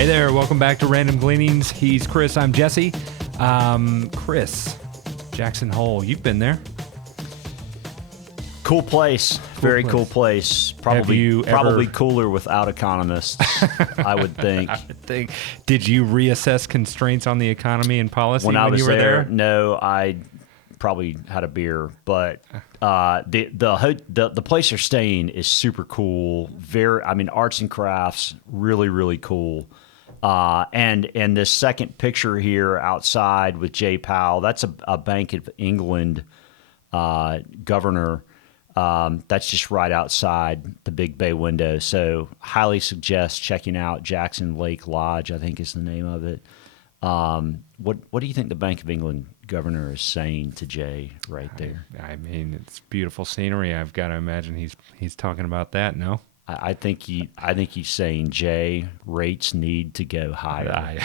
Hey there, welcome back to Random Gleanings. He's Chris, I'm Jesse. Chris, Jackson Hole, you've been there. Cool place. Very cool place. Probably cooler without economists, I would think. Did you reassess constraints on the economy and policy when you were there? No, I probably had a beer, but the place you're staying is super cool. Arts and crafts, really, really cool. And this second picture here outside with Jay Powell, that's a Bank of England governor. That's just right outside the big bay window. So highly suggest checking out Jackson Lake Lodge, I think is the name of it. What do you think the Bank of England governor is saying to Jay right there? I mean, it's beautiful scenery. I've got to imagine he's talking about that, no? I think he's saying, Jay, rates need to go higher.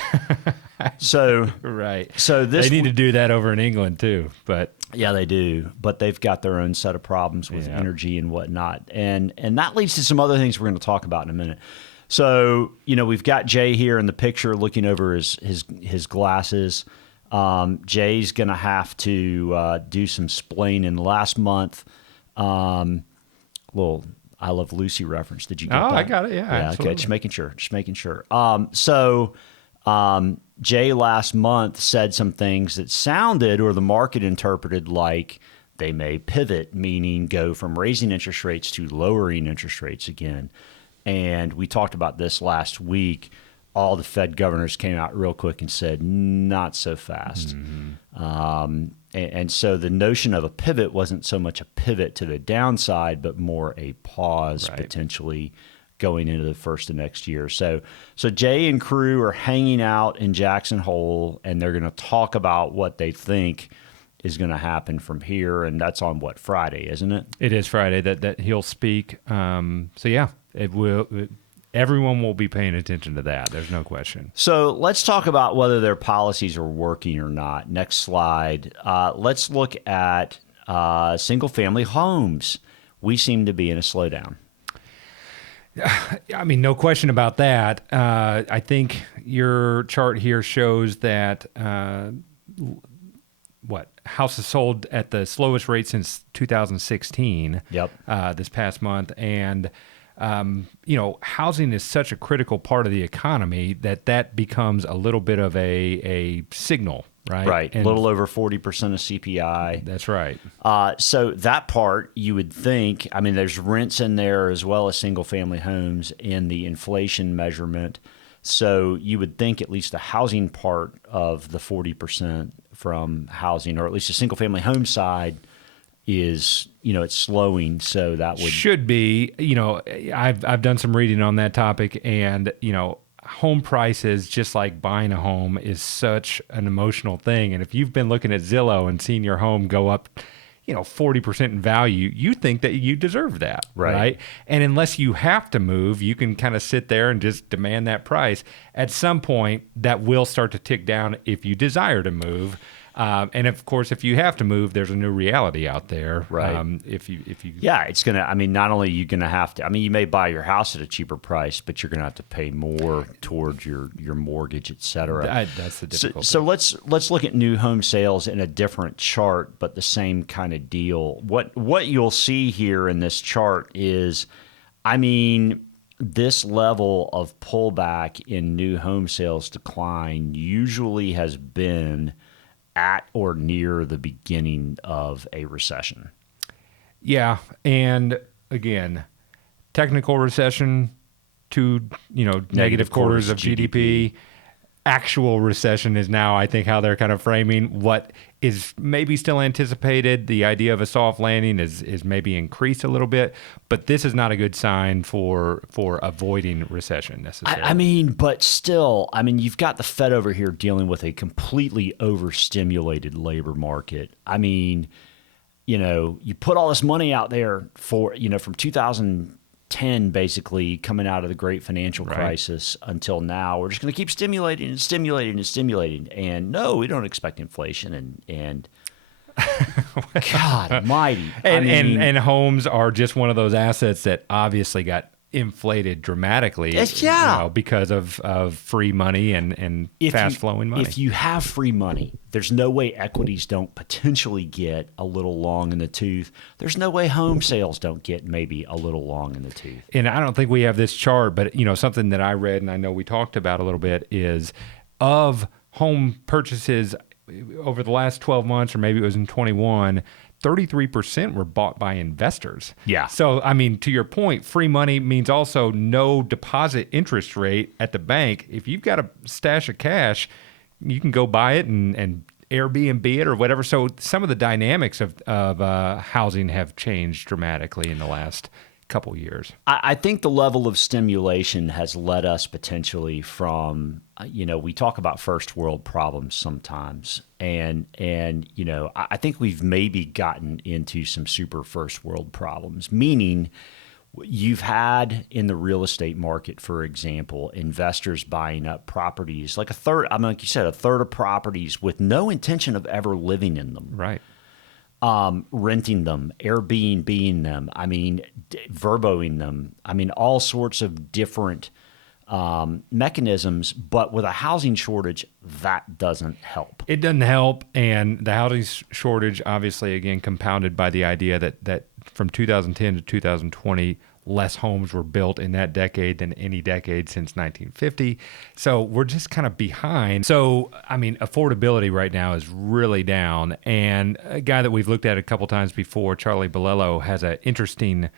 So right. So they need to do that over in England too, but yeah, they do. But they've got their own set of problems with energy and whatnot, and that leads to some other things we're going to talk about in a minute. So we've got Jay here in the picture looking over his glasses. Jay's going to have to do some splaining. Last month, little I Love Lucy reference. Did you get that? I got it. Yeah, absolutely. Okay. Just making sure. So Jay last month said some things that sounded, or the market interpreted, like they may pivot, meaning go from raising interest rates to lowering interest rates again. And we talked about this last week. All the Fed governors came out real quick and said, not so fast. Mm-hmm. And so the notion of a pivot wasn't so much a pivot to the downside, but more a pause potentially going into the first of next year. So Jay and crew are hanging out in Jackson Hole, and they're going to talk about what they think is going to happen from here. And that's on Friday, isn't it? It is Friday that he'll speak. So yeah, it will. Everyone will be paying attention to that. There's no question. So let's talk about whether their policies are working or not. Next slide. Let's look at single-family homes. We seem to be in a slowdown. I mean, no question about that. I think your chart here shows that houses sold at the slowest rate since 2016. Yep. This past month, and housing is such a critical part of the economy that becomes a little bit of a signal, right? Right. A little over 40% of CPI. That's right. So that part, you would think, there's rents in there as well as single-family homes in the inflation measurement. So you would think at least the housing part of the 40% from housing, or at least the single-family home side, is it's slowing, so that should be. I've done some reading on that topic, and home prices, just like buying a home, is such an emotional thing. And if you've been looking at Zillow and seen your home go up 40% in value, you think that you deserve that, right? And unless you have to move, you can kind of sit there and just demand that price. At some point, that will start to tick down if you desire to move. And of course, if you have to move, there's a new reality out there. Right. If you it's gonna. Not only are you gonna have to. You may buy your house at a cheaper price, but you're gonna have to pay more towards your mortgage, et cetera. That's the difficulty. So let's look at new home sales in a different chart, but the same kind of deal. What you'll see here in this chart is, this level of pullback in new home sales decline usually has been at or near the beginning of a recession. Yeah, and again, technical recession, negative quarters of GDP. Actual recession is now, I think, how they're kind of framing what is maybe still anticipated. The idea of a soft landing is maybe increased a little bit, but this is not a good sign for avoiding recession necessarily. But still, you've got the Fed over here dealing with a completely overstimulated labor market. You put all this money out there for, from 2010, basically coming out of the great financial crisis until now. We're just going to keep stimulating and stimulating and stimulating. And no, we don't expect inflation. And God almighty. And homes are just one of those assets that obviously got inflated dramatically, Yeah. because of free money and fast flowing money. If you have free money, there's no way equities don't potentially get a little long in the tooth. There's no way home sales don't get maybe a little long in the tooth. And I don't think we have this chart, but something that I read and I know we talked about a little bit is of home purchases over the last 12 months, or maybe it was in 21, 33% were bought by investors. Yeah. So, I mean, to your point, free money means also no deposit interest rate at the bank. If you've got a stash of cash, you can go buy it and Airbnb it or whatever. So some of the dynamics of housing have changed dramatically in the last couple years. I think the level of stimulation has led us potentially from, we talk about first world problems sometimes. And I think we've maybe gotten into some super first world problems, meaning you've had in the real estate market, for example, investors buying up properties, like a third, like you said, a third of properties with no intention of ever living in them. Right. Renting them, Airbnb-ing them, verboing them, all sorts of different mechanisms. But with a housing shortage, that doesn't help. It doesn't help. And the housing shortage, obviously, again, compounded by the idea that from 2010 to 2020, less homes were built in that decade than any decade since 1950. So we're just kind of behind. So, affordability right now is really down. And a guy that we've looked at a couple times before, Charlie Bolello, has an interesting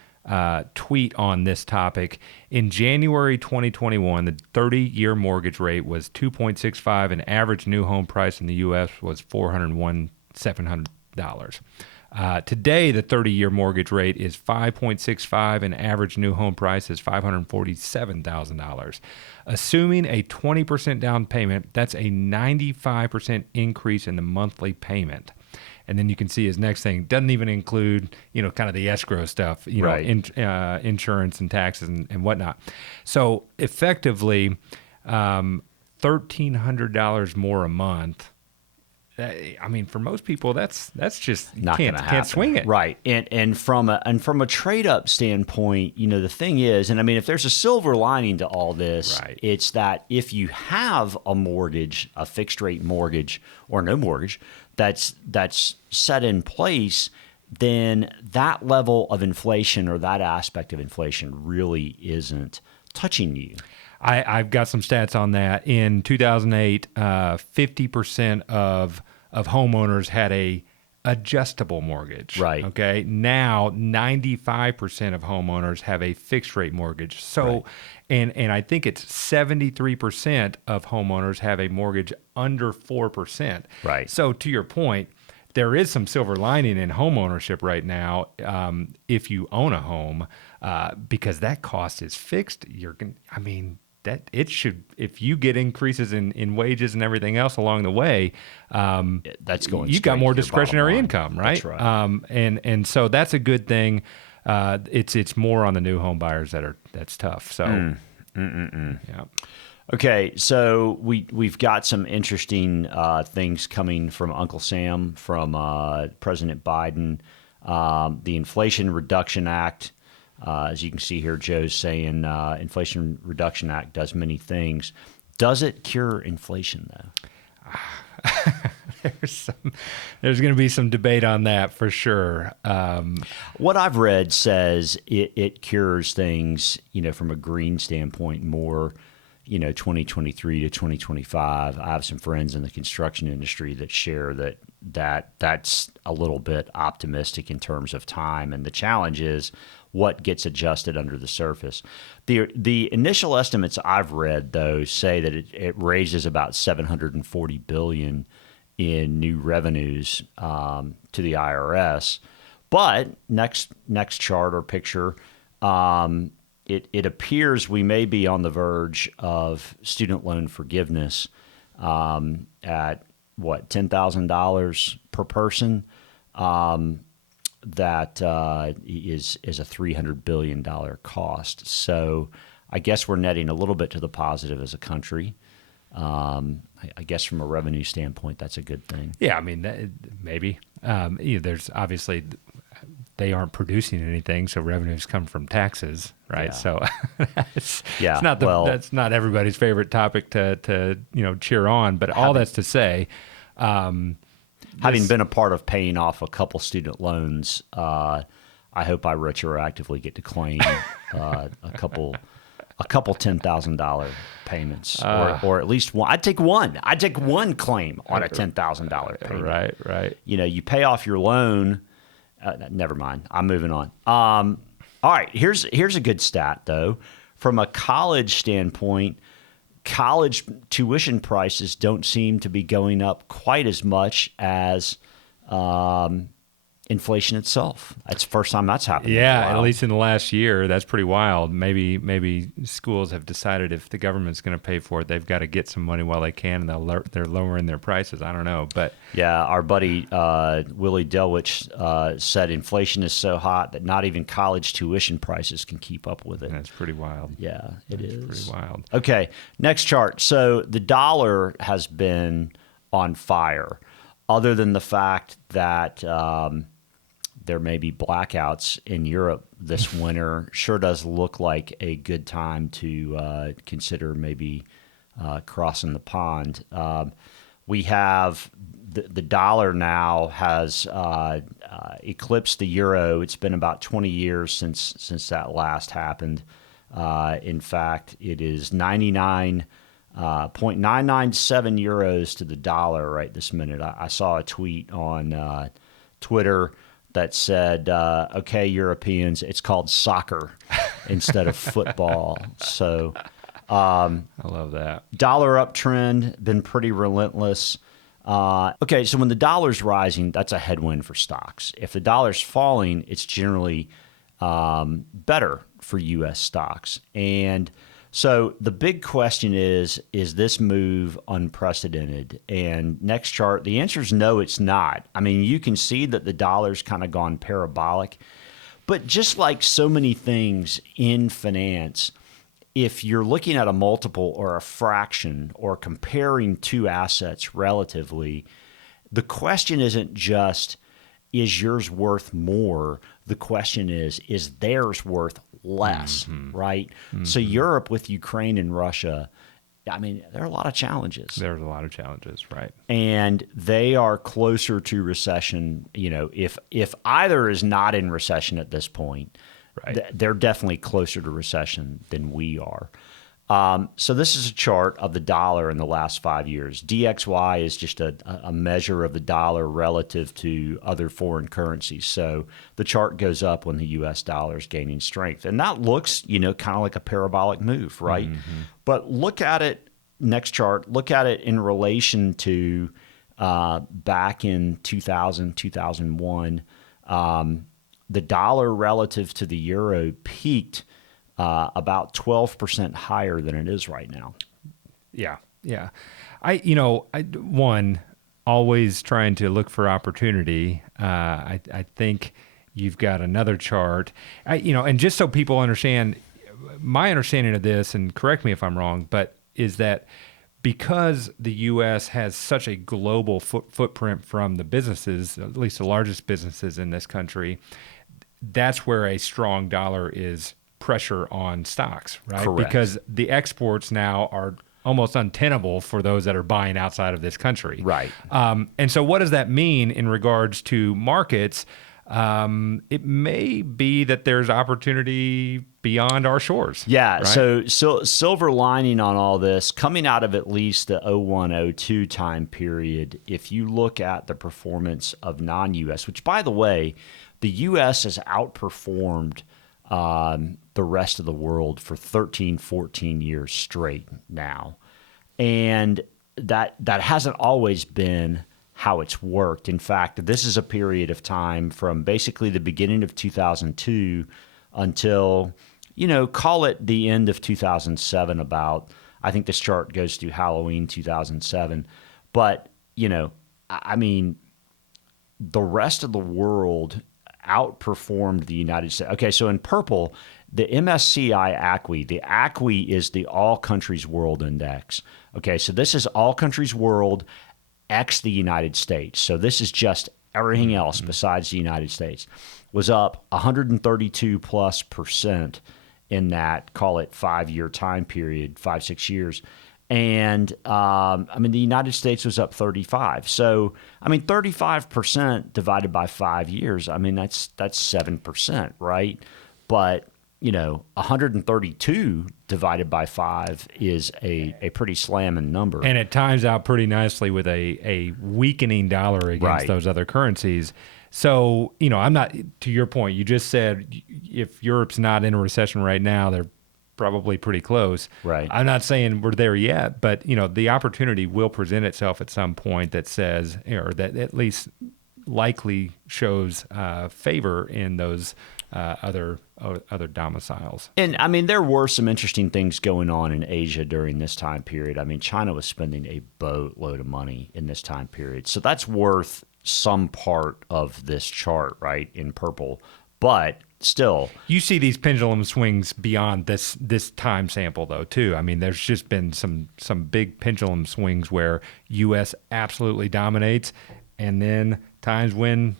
tweet on this topic. In January 2021, the 30-year mortgage rate was 2.65, and average new home price in the U.S. was $401,700. Today, the 30-year mortgage rate is 5.65, and average new home price is $547,000. Assuming a 20% down payment, that's a 95% increase in the monthly payment. And then you can see his next thing doesn't even include, kind of the escrow stuff, right. Insurance and taxes and whatnot. So effectively, $1,300 more a month. For most people, that's just not going to happen. Can't swing it, right? And from a trade up standpoint, the thing is, and if there's a silver lining to all this, right, it's that if you have a mortgage, a fixed rate mortgage or no mortgage, that's set in place, then that level of inflation or that aspect of inflation really isn't touching you. I've got some stats on that. In 2008, 50% of homeowners had a adjustable mortgage. Right. Okay. Now, 95% of homeowners have a fixed rate mortgage. So, right. and I think it's 73% of homeowners have a mortgage under 4%. Right. So, to your point, there is some silver lining in home ownership right now. If you own a home, because that cost is fixed, that it should, if you get increases in wages and everything else along the way, that's going. You got more discretionary income, right? That's right. And so that's a good thing. It's more on the new home buyers that's tough. So, yeah. Okay, so we've got some interesting things coming from Uncle Sam, from President Biden, the Inflation Reduction Act. As you can see here, Joe's saying Inflation Reduction Act does many things. Does it cure inflation, though? There's going to be some debate on that for sure. What I've read says it cures things, from a green standpoint more, 2023 to 2025. I have some friends in the construction industry that share that's a little bit optimistic in terms of time. And the challenge is what gets adjusted under the surface. The initial estimates I've read, though, say that it raises about $740 billion in new revenues to the IRS. But next chart or picture, it appears we may be on the verge of student loan forgiveness at $10,000 per person. That is a $300 billion cost. So I guess we're netting a little bit to the positive as a country. I guess from a revenue standpoint, that's a good thing. Yeah, maybe. There's obviously they aren't producing anything, so revenues come from taxes, right? Yeah. So it's Yeah, not well- that's not everybody's favorite topic to cheer on, but all that's to say, Having been a part of paying off a couple student loans, I hope I retroactively get to claim a couple $10,000 payments, or at least one. I'd take one. I'd take one claim on a $10,000 payment. right. You pay off your loan. Never mind. I'm moving on. All right. Here's a good stat though. From a college standpoint, college tuition prices don't seem to be going up quite as much as inflation itself. That's the first time that's happened. Yeah, in a while. at least in the last year, that's pretty wild. Maybe schools have decided if the government's going to pay for it, they've got to get some money while they can, and they're lowering their prices. I don't know, but Yeah, our buddy Willie Delwich said inflation is so hot that not even college tuition prices can keep up with it. that's pretty wild. Yeah, it is Pretty wild. Okay, next chart. So the dollar has been on fire, other than the fact that there may be blackouts in Europe this winter. Sure does look like a good time to consider maybe crossing the pond. We have the dollar now has eclipsed the euro. It's been about 20 years since that last happened. In fact, it is 99.997 euros to the dollar right this minute. I saw a tweet on Twitter that said, okay, Europeans, it's called soccer instead of football. So I love that. dollar uptrend, been pretty relentless. Okay, so when the dollar's rising, that's a headwind for stocks. If the dollar's falling, it's generally better for U.S. stocks. And so the big question is this move unprecedented? And next chart, the answer is no, it's not. I mean, you can see that the dollar's kind of gone parabolic. But just like so many things in finance, if you're looking at a multiple or a fraction or comparing two assets relatively, the question isn't just, is yours worth more? The question is theirs worth less, right? So Europe with Ukraine and Russia, I mean, there are a lot of challenges. There's a lot of challenges, right? And they are closer to recession. If either is not in recession at this point, Right. they're definitely closer to recession than we are. So this is a chart of the dollar in the last 5 years. DXY is just a measure of the dollar relative to other foreign currencies. So the chart goes up when the U.S. dollar is gaining strength. And that looks, kind of like a parabolic move, right? But look at it, next chart, look at it in relation to back in 2000, 2001. The dollar relative to the euro peaked about 12% higher than it is right now. Yeah. One, always trying to look for opportunity. I think you've got another chart. And just so people understand, my understanding of this, and correct me if I'm wrong, but is that because the U.S. has such a global footprint from the businesses, at least the largest businesses in this country, that's where a strong dollar is pressure on stocks, right? Correct. Because the exports now are almost untenable for those that are buying outside of this country. Right. And so what does that mean in regards to markets? It may be that there's opportunity beyond our shores. Yeah. Right? So silver lining on all this, coming out of at least the 0102 time period, if you look at the performance of non-U.S., which by the way, the U.S. has outperformed the rest of the world for 13, 14 years straight now. And that hasn't always been how it's worked. In fact, this is a period of time from basically the beginning of 2002 until, call it the end of 2007 about. I think this chart goes through Halloween 2007. But, I mean, the rest of the world outperformed the United States. Okay, so in purple, the MSCI ACWI, the ACWI is the All Countries World Index. Okay, so this is All Countries World X the United States. So this is just everything else besides the United States, was up 132+% in that, call it 5-year time period, 5-6 years. And the United States was up 35. So 35% divided by 5 years. That's 7%, right? But 132 divided by 5 is a pretty slamming number. And it times out pretty nicely with a weakening dollar against those other currencies. So, I'm not, to your point, you just said if Europe's not in a recession right now, they're probably pretty close. Right. I'm not saying we're there yet, but, the opportunity will present itself at some point that says, or that at least likely shows favor in those other domiciles. And there were some interesting things going on in Asia during this time period. China was spending a boatload of money in this time period. So that's worth some part of this chart, right, in purple. But still, you see these pendulum swings beyond this time sample, though, too. There's just been some big pendulum swings where U.S. absolutely dominates, and then times when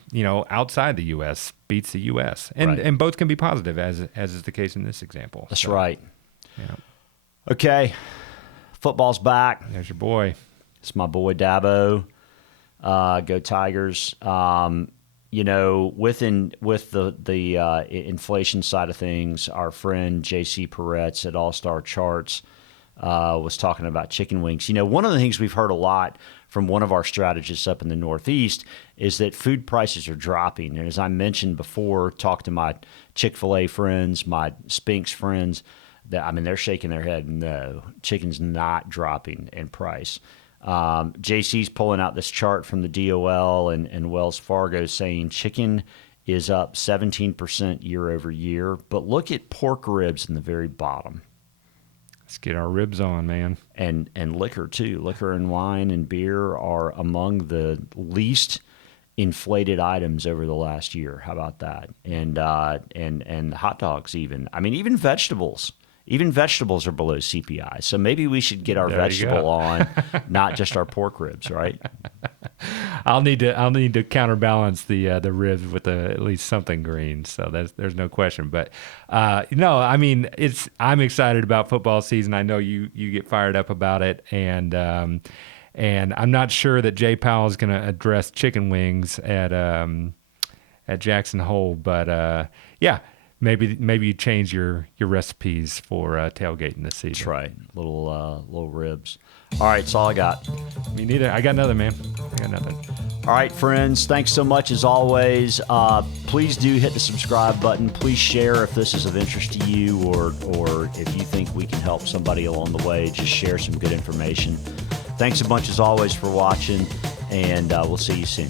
outside the U.S. beats the U.S. and both can be positive, as is the case in this example. That's right. Yeah. Okay, football's back. There's your boy. It's my boy Dabo. Go Tigers. With the inflation side of things, our friend J.C. Peretz at All Star Charts was talking about chicken wings. One of the things we've heard a lot from one of our strategists up in the Northeast is that food prices are dropping. And as I mentioned before, talked to my Chick-fil-A friends, my Spinks friends, that they're shaking their head. No, chicken's not dropping in price. JC's pulling out this chart from the DOL and Wells Fargo saying chicken is up 17% year over year. But look at pork ribs in the very bottom. Let's get our ribs on, man. And liquor, too. Liquor and wine and beer are among the least inflated items over the last year. How about that? And hot dogs even. Even vegetables. Even vegetables are below CPI. So maybe we should get our vegetable on, not just our pork ribs, right? I'll need to counterbalance the ribs with at least something green. So there's no question. But I'm excited about football season. I know you get fired up about it, and I'm not sure that Jay Powell is going to address chicken wings at Jackson Hole, but yeah. Maybe you change your recipes for tailgating this season. That's right. Little ribs. All right, that's all I got. Me neither. I got nothing, man. I got nothing. All right, friends. Thanks so much as always. Please do hit the subscribe button. Please share if this is of interest to you, or if you think we can help somebody along the way. Just share some good information. Thanks a bunch as always for watching, and we'll see you soon.